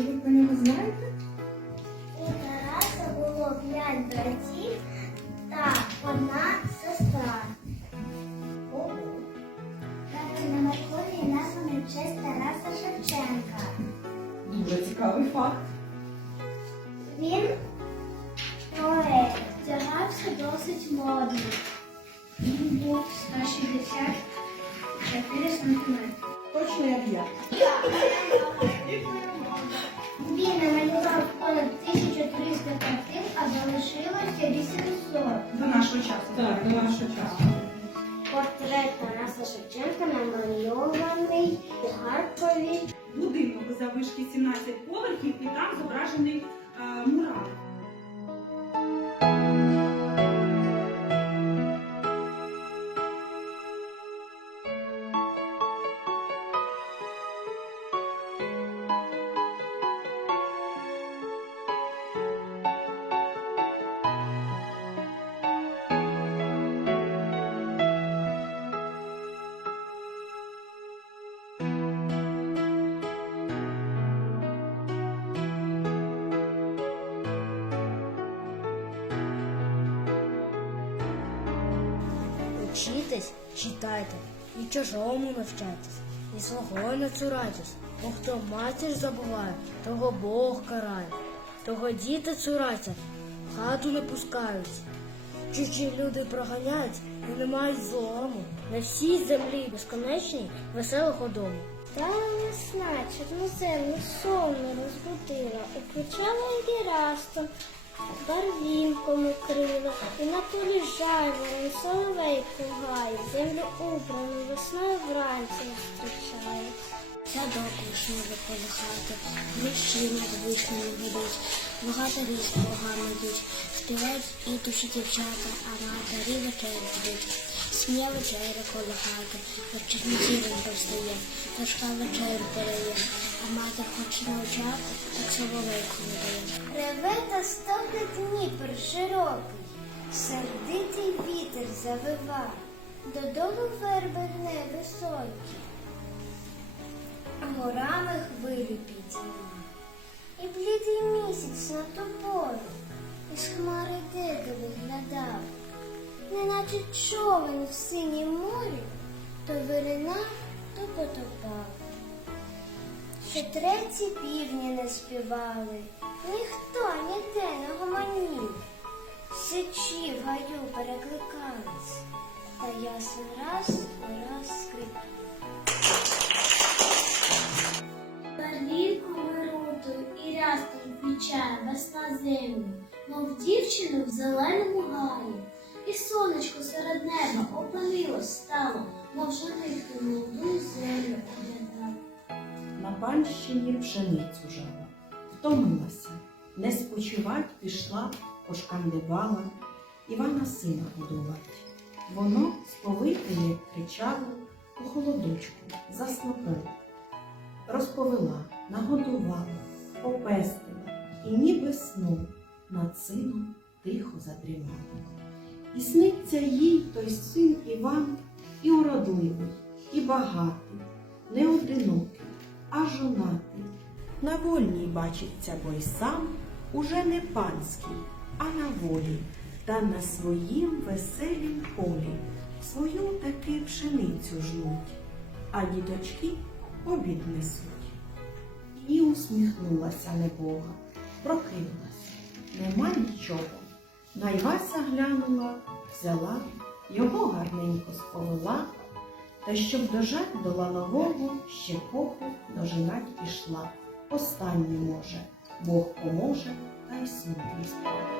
Що ви про нього знаєте? У Тараса було п'ять братів та одна сестра. На Меркурії названий в честь Тараса Шевченка. Дуже цікавий факт. Він поет, вдягався досить модно. Він був 164 сантиметри. Точно як я. Картин, а залишилося 800. До нашого часу. Так, до нашого часу. Портрет Тараса Шевченка намальований у Харкові. Будинок завишки 17 поверхів і там зображений е, мурал. Учітесь, читайте, і чужому навчайтесь, і свого не цурайтесь, бо хто матір забуває, того Бог карає, того діти цураться, хату не пускають. Чужі люди проганяють і не мають злому. На всій землі безконечній веселого дому. Та весна чорноземну сонну розбудила, укричала гірастом, барвінком укрила, і на полі жайворон соловейку гає, землю убрану весною вранці зустрічає. Садок вишневий колихати, Ліщі над вишнями гудуть, багато різ погано йдуть, співають і душі дівчата, а матері вечері йдуть. Сміє вечеря коло хати, вечірниці він повстає, тяжка вечерю переє, а мати хоче навчати, так соловейку не дає. Реве та стогне Дніпр широкий, сердитий вітер завива, додолу верби гне високі, а горами хвилі підійма. І блідий місяць на ту пору із хмари дико виглядав, неначе човен в синім морі, то виринав, то потопав. Ще треці півні не співали, ніхто ніде не гомонів. Сичі в гаю перекликались, та ясен раз раз скрип. Барвінку вирутою і рястом вмічає весна землю, мов дівчину в зеленому гаї. І сонечко серед неба опинилось стало, мов женихи молоду землю оглядав. На панщині пшеницю жала, втомилася, не спочивать пішла, пошкандибала, Івана сина годувати. Воно сповитиє кричало у холодочку за. Розповела, нагодувала, попестила, і ніби сном над сином тихо задрімала. І сниться їй той син Іван і уродливий, і багатий, не одинокий, а жонатий. На вольній бачиться бо й сам уже не панський, а на волі, та на своїм веселім полі свою таки пшеницю жнуть, а діточки обід несуть. І усміхнулася небога, прокинулася, нема нічого. Найвася глянула, взяла, його гарненько сповела, та щоб дожать до ланового, ще поху дожинать пішла. Останнє може, Бог поможе, та й смутно спала.